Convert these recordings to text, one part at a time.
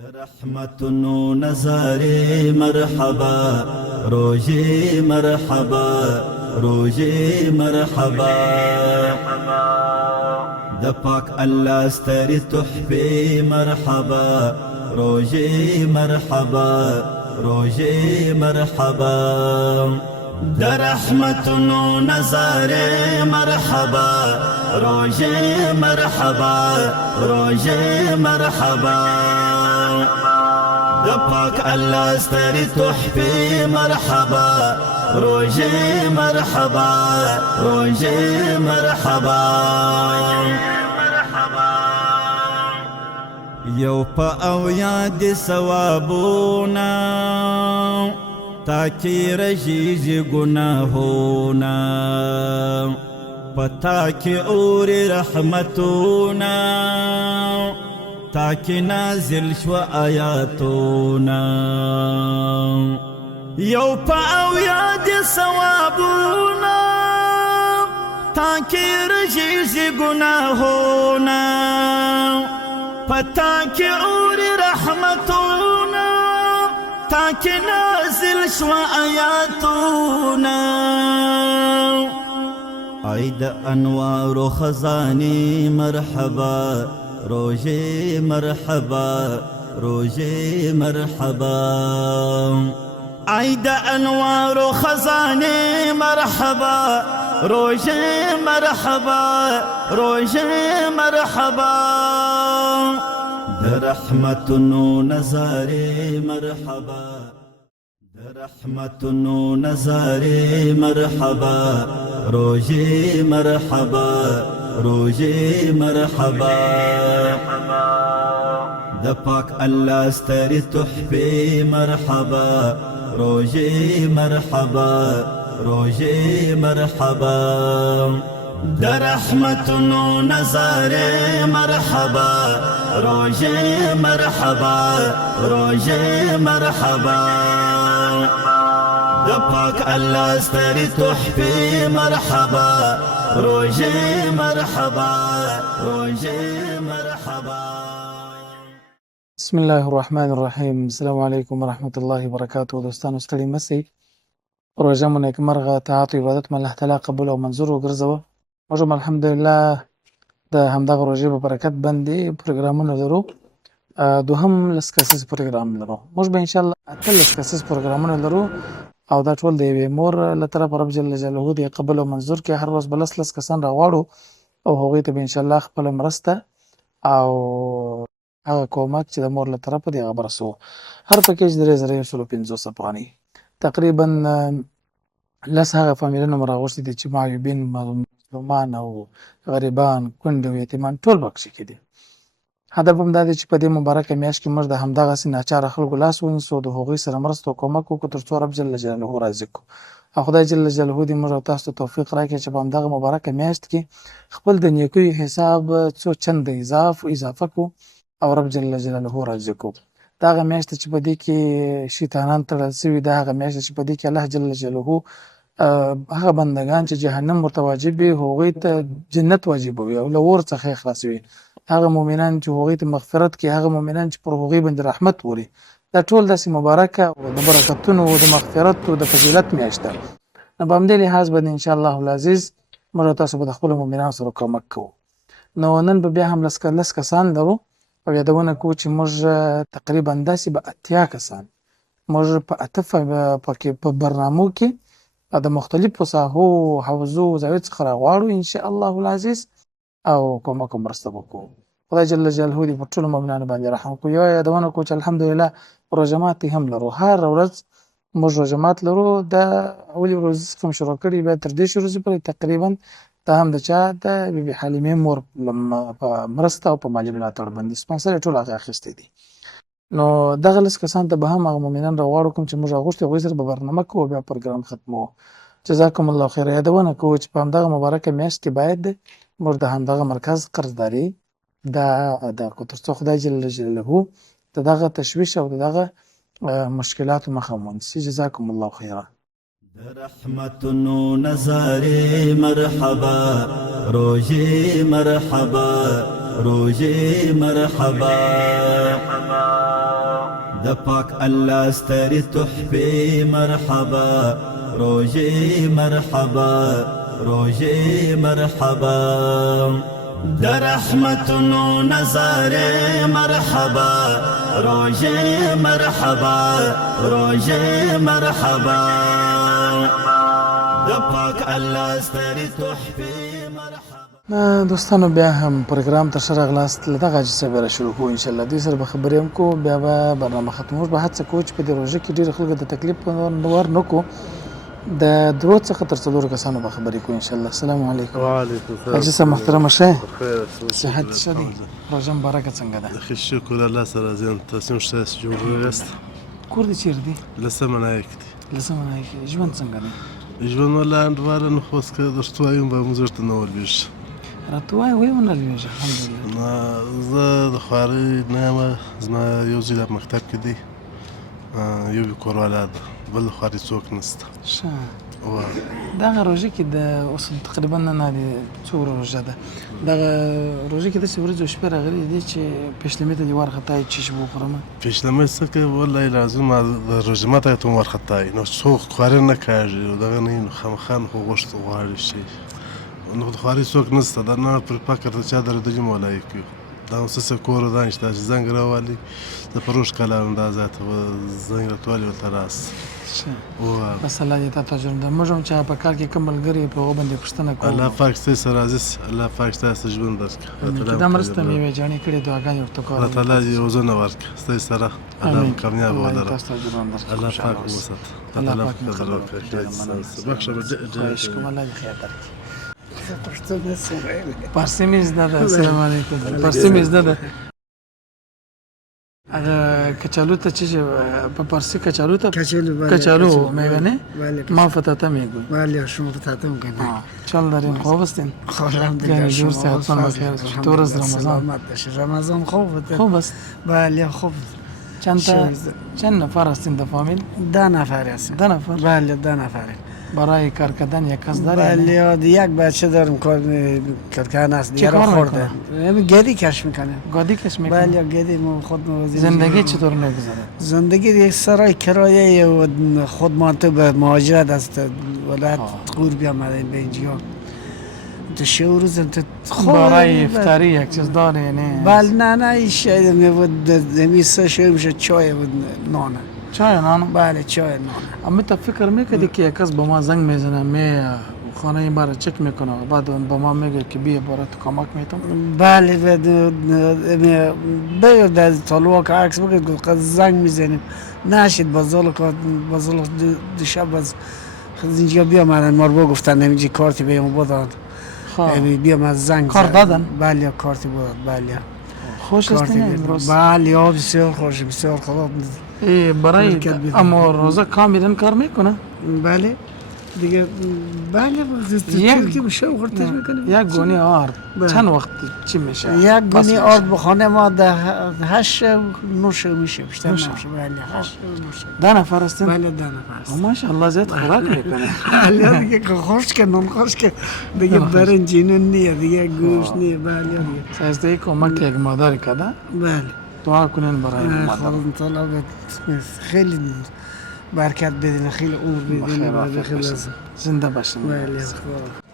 رحمت و نظاره مرحبا، روژه مرحبا، روژه مرحبا. د پاک الله ستری تحفه مرحبا، روژه مرحبا، روژه مرحبا. د رحمت و نظاره مرحبا، روژه مرحبا، روژه مرحبا. د پاک الله ستری تحفه مرحبا، روژه مرحبا، روژه مرحبا. یو په او یاد ثوابونا تاکی رجیز گناهونا، پتا کی اور رحمتونا تاکی نازل شو آیاتونا. یو پا او یاد ثوابونا تاکی رجیز گناهونا، پتا کی اور رحمتونا تاکی نازل شو آیاتونا. عید انوار و خزانی مرحبا، روژه مرحبا، روژه مرحبا. عید انوار و خزانی مرحبا، روژه مرحبا، روژه مرحبا. د رحمت و نظاره مرحبا، د رحمت و نظاره مرحبا، روژه مرحبا، روژه مرحبا. د پاک الله ستری تحفه مرحبا، روژه مرحبا، روژه مرحبا. د رحمت و نظاره مرحبا، روژه مرحبا، روژه مرحبا. د پاک الله ستری تحفه مرحبا، روژه مرحبا، روژه مرحبا. بسم الله الرحمن الرحیم. السلام علیکم ورحمۃ اللہ وبرکاتہ. دوستانو ستړي مسئ، روژه مو نیکمرغه، طاعت و عبادت مو الله تعالی قبول او منظور وګرځوه. موږ هم الحمدلله د همدغه روژې په برکت باندې پروګرامونه لرو. دوهم لس کسیز پروګرام لرو. موږ به انشاءالله 18 کسیز پروګرامونه لرو او دا ټول د یوې مور له طرفه رب جل جلاله د قبول او منظور کې هر ورځ به لس کسان راغواړو او هغوی ته به انشاءالله خپله مرسته او هغه کومک چې د مور له طرفه دی هغه به رسوو. هر پکیج 3150 افغانۍ، تقریبا 10 هغه فامیلونه مو راغوښتي دي چې معیوبین، مظلومان او غریبان، کونډې او یتیمان ټول پکښې کې دي. هدف هم دا دی چې په دې مبارکه میاشت کې موږ د همدغسې ناچاره خلکو لاس ونیسو او د هغوی سره مرسته او کومک وکړو تر څو رب جل جلاله راضي کړو. او خدای جل جلاله دې موږ او تاسو ته توفیق راکړي چې په همدغه مبارکه میاشت کې خپل د نیکیو حساب څو چنده اضافه کړو او رب جل جلاله راضي کړو. دا هغه میاشت چې په دې کې شیطانان تړل سوي، دا هغه میاشت چې په دې کې الله جل جلاله هغه بندگان چې جهنم ورته واجب وي هغوی ته جنت واجبوي او له اور څخه یې خلاصوي. هغه مؤمنان چې هغوی ته مغفرت کوي، هغه مؤمنان چې پر هغوی باندې رحمت وري. دا ټول داسې مبارکه او د برکتونو او د مغفرت او د فضیلت میاشت ده. نو په همدې لحاظ باندې انشاءالله العزیز موږ تاسو به د خپلو مؤمنانو سره کومک کوو. نو نن به بیا هم لس کسان لرو او یادونه کوو چې موږ تقریبا داسې به 80 کسان موږ په 8 په برنامو کې د مختلفو ساحو او حوزو او زاویو څخه راغواړو انشاءالله العزیز او کومک او مرسته وکړو. خدای جل جلاله دې په ټولو مؤمنانو باندې رحم وکړي. یو یادونه کوو چې الحمدلله روژه ماتې هم لرو. هر ورځ موږ روژه مات لرو. د اولې ورځې څخه هم شروع کړي بیا تر دېرشو ورځې پورې تقریبا دا هم د چا د بیبي حلیمې مور په مرسته او په مالي ملاتړ باندې سپانسر یې ټول هغه اخیستی دي. نو دغه لس کسان ته به هم هغه مؤمنان راغواړو کوم چې موږ راغوښتي هغوی سره به برنامه کوو بیا پروګرام ختموو. جزاکم الله خیر. یادونه کوو چې په همدغه مبارکه میاشت کې باید موږ د همدغه مرکز قرضداري دا ادا کړو تر څو خدای جل جلاله د دغه تشویش او د دغه مشکلاتو مخه ونیسي. جزاکم الله خیرا. رحمت و نظاره مرحبا، روژه مرحبا، روژه مرحبا. د پاک الله ستري تحفې مرحبا روزي مرحبا روزي مرحبا د رحمتونو نظاره مرحبا روزي مرحبا روزي مرحبا د پاک الله ستري تحفې مرحبا. دوستانو بیا هم پروګرام ته ښه راغلاست. له دغه عاجزه بیا شروع کوو انشاءالله. دې سره به خبرې هم کوو، بیا به برنامه ختموو. موږ به هڅه کوو چې په دې روژه کې ډېرو خلکو ته تکلیف ور نه کړو. د درو څخه تر څلورو کسانو به خبرې کوو انشاءالله. السلام علیکم. وعلیکم السلام. حاجي صاحب محترمه ښه بخیر. صحت ښه دی؟ روژه مبارکه څنګه ده؟ اخي شکر الله سره زين تاسو هم ښه جوړ یاست. کور دې چیرې دی؟ لسمه نایک دی. لسمه نایک. ژوند څنګه دی؟ ژوند والله انډواره نو خو اوس که درته وایم به مو زړه ته نه ولوېږي. راته وایه ویې ونه لوېږي الحمدلله. زه د خوارۍ نه یم. زما یو زوی په مکتب کې دی، یو یې کوروالا ده، بل د خوارۍ څوک نشته. ښه دغه روژه کې د اوس تقریبا نه دی څو روژه ده، دغه روژه کې داسې ورځې او شپې راغلي دي چې پیشلمۍ ته دې وارخطا چې شی به وخورم. پیشلمۍ څه کوي والله لازم د روژه ماته ته هم وارخطا نو څوک خوارۍ نه کاږي او دغه نه وي نو خامخا خو غوښت غواړي شي نو د خوارۍ څوک نشته. دا نه پر فکر د چا درېدلي مولایق یو. دا اوس څه کور دا نشته چې زنګ راوالي د پروش کلام دا ذات زنګ راتوالي ورته راسي. بس الله دې تا اجر ده. موږ هم چې په کار کې کوم ملګري په هغو باندې پوښتنه کوو. الله پاک ستاسو سره عزیز، الله پاک ستاسو ژوند درکړي. دا مرسته مې وې جانې کړې دعاګانې ورته کوم. الله تعالی دې وزن ورکړي ستاسو سره. الله کامیاب ولري. الله پاک وسات. الله پاک وکړي. بخښه عشق الله دې خیر درکړي. پارسي مې زده ده. السلام علیکم. پارسي مې زده ده. هغه کچالو ته چی په پارسی کچالو ته کچالو میگن ما فتاته میگوی. بله شما فتاته میگن. چال دارین خوب هستین؟ الحمدلله. جور صحتتان بخیر. تو از رمضان رمضان خوب است. بله خوب. چند نفر هستین در فامیل؟ 10 نفر هستیم. 10 نفر؟ بله 10 نفر. برای کار کردن یک کس داریم؟ بله یک بچه دارم کار کردن است. دیگه رو خورده. گدی کش میکنه. گدی کش میکنه؟ بله گدی ما خود زندگی چطور میگذره؟ زندگی یک سرای کرایه و خود ما تو به مهاجرت است ولایت غور بیامدیم به اینجا. تو شعور زنت برای افطاری یک چیز داره یعنی؟ بله نه ایش میود میسه شوی میشه چای و نان. چای نان؟ بله چای نان. اما تو فکر میکردی که یک کس به ما زنگ میزنه می خانه این بار چک میکنه و بعد به ما میگه که بیا برات کمک میتم؟ بله بگو در طلوع که عکس بگو که زنگ میزنیم نشید بازالو دیشب از اینجا بیامدن ما رو گفتن همینجی کارتی بیم بودن بیام از زنگ کار دادن؟ بله کارتی بودن. بله خوش هستین امروز؟ بله بسیار خوش بسیار خدا. برای اما روزه کاملا کار میکنه؟ بله دیگه بله یک میشه خورتش میکنیم. یک گونی آرد چند وقت چی میشه؟ یک گونی آرد بخانه ما ده 8 9 میشه بیشتر نمیشه. بله 8 9. 10 نفر هستین؟ بله 10 نفر هستین. ماشاءالله زیاد خوراک میکنه. بله دیگه که خوش که نون خوش که دیگه برنجینون نیه دیگه گوشت نیه. بله دیگه سایسته کمک یک مادر کده؟ بله دعا کنین برای مادر. خدا تعالی خیلی برکت بدین، خیلی عمر بدین، خیلی زنده باشین. بله.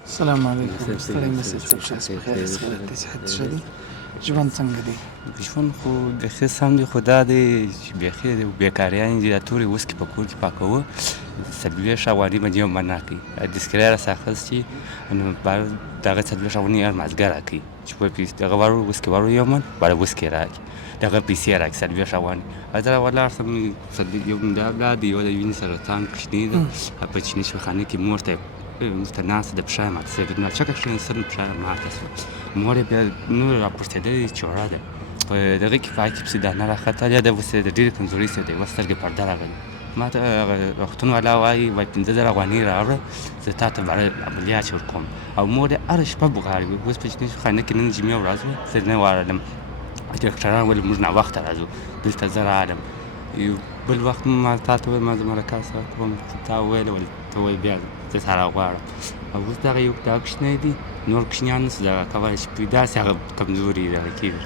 السلام علیکم. ستړی مسئله څه شي بخیر صحت شدی؟ ژوند څنګه دی؟ ژوند خو بیخي سم دی، خو دا دی چې بیخي بیکاریان دي دا تورې اوس کې په کور کې پاکوه څلوېښت افغانۍ باندې یو منع کوي. دسکرای راڅخه اخیستي نو دغه څلوېښت افغانۍ هر مازدیګر راکوي چې په دغه وارو وسکې وارو یو من باید وسکې راکړي دغه پیسې راکړي څلوېښت افغانۍ. زه ولاړ سم یو دا اولاد یو د وینې سرطان کوچنی ده په چیني شفاخانه کې مور ته ورته ناسته ده پښه یې ماته شوې ناچکه کښېنستل پښه یې ماته شوه. مور یې بیا نور راپورتېدلې چوړه ده په دغه کې پای کې پسې دانه راختلې ده اوس د ډېرې کمزورۍ سره د یوه سترګې پرده راغلې. ما ته روغتون والا وایي 15,000 افغانۍ راوړه زه تا ته باره عملیات چې ورکوم او مور یې هره شپه بغاړي. اوس په چیني شفاخانه کې نن جمعه ورځ وه زه نه وارلم ډاکټران ولې موږ ناوخته راځو دلته زه راغلم. بل وخت ما تا ته وویل ما زه مرکه سره کوم تا وویل ولې ته وایې بیا زه سره غواړم او اوس دغه یو دا کوچنی دی نور کوچنیان نشي دغه کولی چې داسې هغه کمزوري دغه کېږي.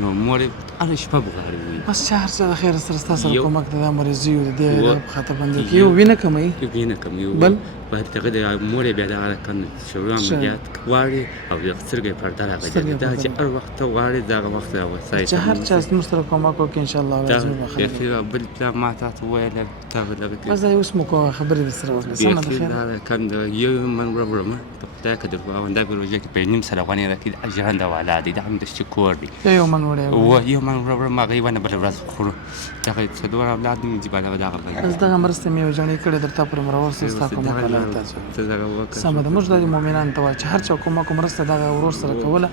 نو مور یې هره شپه بغاړې وي. بس چې هر څه د خیر سره ستا سره یو- کومک د دا مریضي او د دې و- په خاطر باندې کې یو وینه کموي. وینه کموي. بل؟ په دغه د مور یې بیا دغه رقم شروع عملیات غواړي او د سترګې پرده راغلې دا چې هر وخت ته غواړي دغه وخت راوسای. چې هر چا زموږ سره کومک وکړي انشاءالله لازم به خیر. بیخي بل پلان ما تا ته وویل تا به دغه بس دا اوس مو کومه خبرې درسره وکړې سمه ده بیخي خیر. دا کم د یو من وروړم په خدای که در باور دا پروژه کې په نیم سره غوانې راکړي ژرنده والا دی دا هم د شکور دی. یو من وړی و یو من وروړم هغه یې ونه بله ورځ خورو دغه څلور اولاد مې دي بالا دغه بس دغه مرسته مې یو جڼې کړې درته پرې مرور سه ستا کومک الله تاسو ته دغه وکړه. سمه ده موږ د مؤمنانو ته وایو چې هر چا کومک او مرسته دغه ورور سره کوله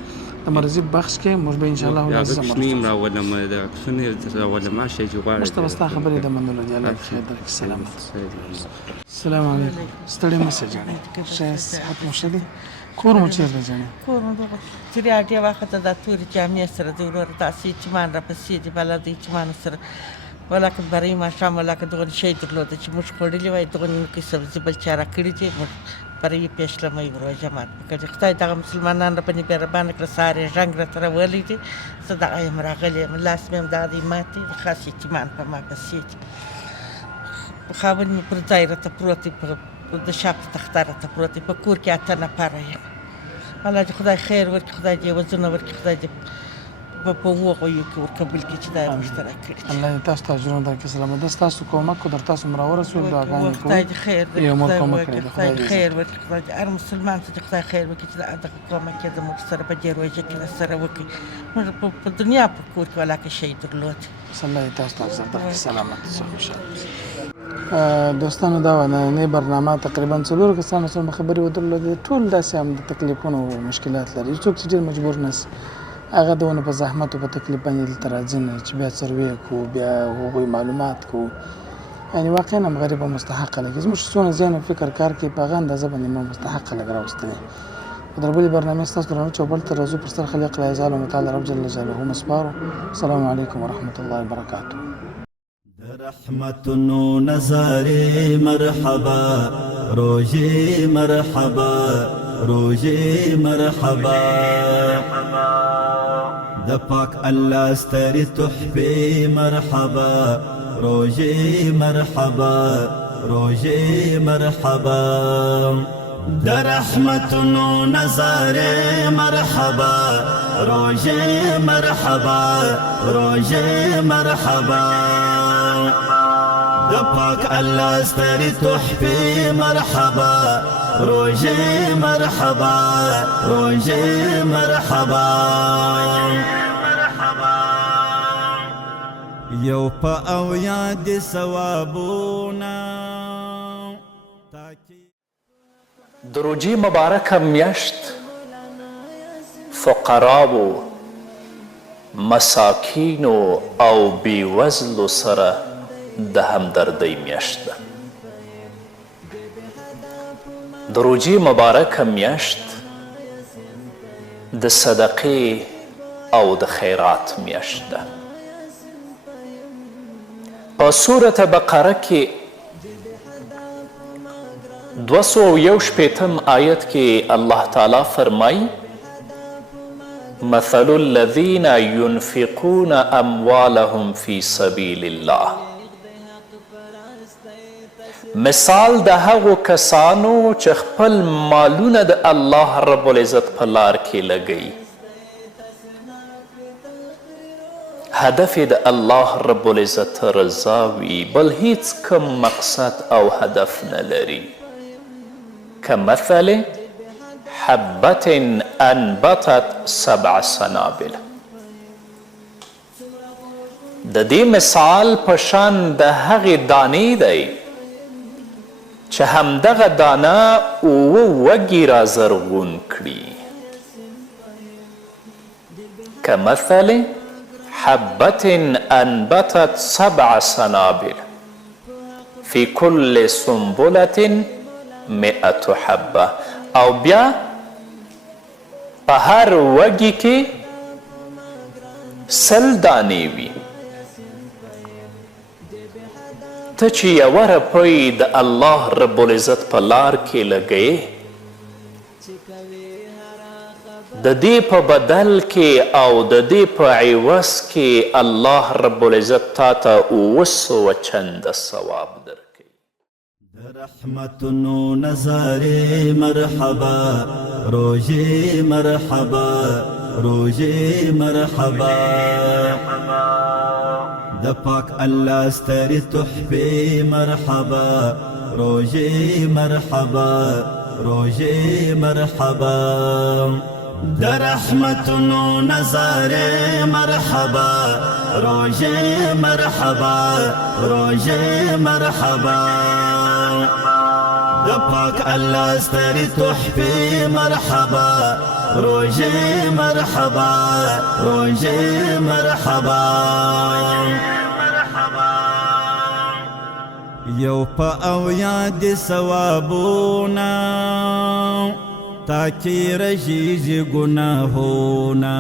د مرضي بخش کې موږ به انشاءالله هغه لازم کوچني م راولم د کوچني راولم هر شی چې غواړې موږ ته به ستا خبرې د منلو دي الله دې خیر درکړي. سلامت. السلام علیکم. ستړي مه سئ جانې ښه صحت مو ښه دی؟ کور مو چېرته جانې؟ کور مو دغه ترې ډېر وخته دا تورې جامې سره د وروره داسې یتیمان راپسې دي بلا د یتیمانو سره ولکه برای ماښام ولکه دغه شی درلوده چې موږ خوړلي وای دغه نیمکۍ سبزي بل چا راکړي دي موږ برای پېشلمۍ ورو جماعت وکړي خدای دغه مسلمانان را باندې مهربانه کړه سهار یې ژنګ راته راولی دي زه دغه یم راغلی یم لاس مې هم دغه دی مات دی خاص یتیمان په ما پسې دي خاوند مې پر ځای راته پروت دی د شا په تخته راته پروت دی په کور کې 8 نفره یم الله دې خدای خیر ورکړي خدای دې وزونه ورکړي خدای دې په وغویو کې ورقبول کړي چې دا یې مشترک کړي الله دې تاسو ته اجرونه درکړي. سلامت ده ستاسو کومک خو در تاسو هم راورسول دعاګانې خدای کوو دې خیر یو مور خدای کومک وکړي کړی د خدای خدای دې دې خیر ورکړي خدای دې هر مسلمان ته دې خدای خیر وکړي چې دغه کومک یې زموږ سره په دې روژه کې سره وکړي موږ په دنیا په کور کې ولاکه شی درلود بس الله دې تاسو ته اجر درکړي. سلامت اوسئ خوشحاله. دوستانو دا نننۍ برنامه تقریبا 4 کسانو سره مو خبرې ودرلودې ټول داسې هم د تکلیفونو او مشکلات لري څوک چې ډېر مجبور نه سي هغه دونه په زحمت او په تکلیف باندې دلته راځي نه چې بیا سروې کوو بیا هغوی معلومات کوو یعنې واقعا هم غریب او مستحقه لګي زموږ څونه ذهن او فکر کار کوي په هغه اندازه باندې ما مستحقه لږ راوستلی په دربلې برنامې ستاسو درنو چوبل ته راځو پر سر خلیق لا یزال ومتعال رب جل جلاله مسپارو. السلام علیکم ورحمة الله وبرکاته. رحمت نو نظاره مرحبا روزه مرحبا روزه مرحبا د پاک الله ستر تحفه مرحبا روزه مرحبا روزه مرحبا د رحمت نو نظاره مرحبا روزه مرحبا روزه مرحبا د پاک الله ستر تحفه مرحبا روزه مرحبا روزه مرحبا یو په او یاد ثوابونه د روژې مبارکه میاشت فقراو مساکینو او بیوزلو سره د همدردۍ میاشت ده د روژې مبارکه میاشت د صدقې او د خیرات میاشت ده په سورة بقره کې 261 آیت کې الله تعالی فرمایي مثل الذين ينفقون اموالهم في سبيل الله مثال د هغو کسانو چې خپل مالونه د الله رب العزت په لار کې لګوي هدف د الله رب العزت رضا وي بل هیڅ کم مقصد او هدف نه لري كمثل حبة انبتت 7 سنابل د دې مثال په شان د هغې دانې دی چې همدغه دانه اووه وږي را زرغون کړي كمثل حبة انبتت 7 سنابل في كل سنبلة 100 حبة او بیا په هر وږي کې 100 دانې وي ته چې یوه روپۍ د الله رب العزت په لار کې لګوې د دې په بدل کې او د دې په عوض کې الله رب العزت تا ته 700 چنده ثواب درکوي. رحمتونو نظارې مرحبا، روژې مرحبا، روژې مرحبا، د پاک الله سترې تحفې مرحبا، روژې مرحبا، روژې مرحبا، د رحمتونو نظارې مرحبا، روژې مرحبا، روژې مرحبا، د پاک الله سترې تحفې مرحبا، روژې مرحبا، روژې مرحبا، یو په او یاد ثوابونه تاکي رژیږي ګناهونه،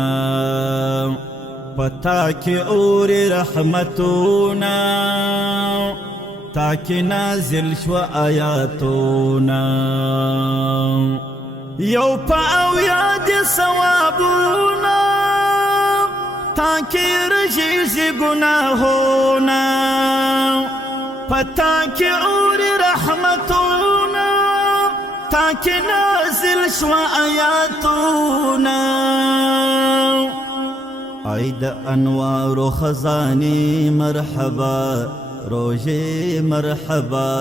پتا کې اور رحمتونه تاکي نازل شو آیاتونه، یو په او یاد ثوابونه تاکي رژیږي ګناهونه، پتا کې اور رحمتونه تاکي نازل شو آیاتونه، ای د انوارو خزانې مرحبا، روژې مرحبا،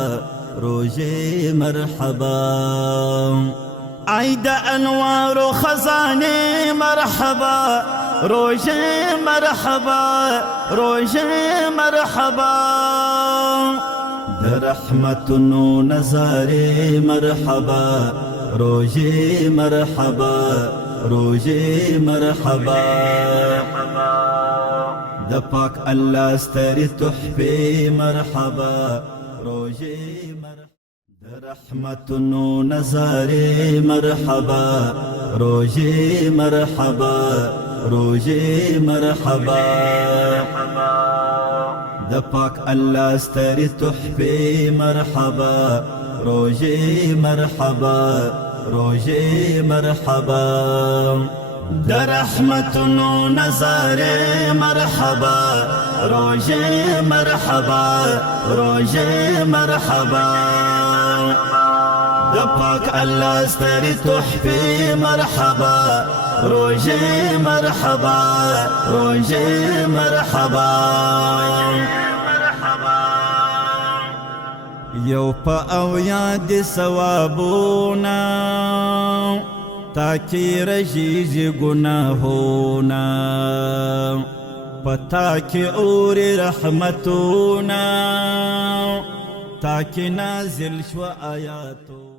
روژې مرحبا، ای د انوارو خزانې مرحبا، روژې مرحبا، روژې مرحبا، د رحمتونو نظارې مرحبا، روژې مرحبا، روژې مرحبا، د پاک الله سترې تحفې مرحبا، روژې مرحبا، د رحمتونو نظارې مرحبا، روژې مرحبا، روژې مرحبا، د پاک الله سترې تحفې مرحبا، روژې مرحبا، روژې مرحبا، د رحمتونو نظارې مرحبا، روژې مرحبا، روژې مرحبا، د پاک الله سترې تحفې مرحبا، روژې مرحبا، روژې مرحبا، یو په او یاد ثوابونه تاکي رژیږي ګناهونه، پتا کې اور رحمتونه تاکي نازل شو آیاتونه.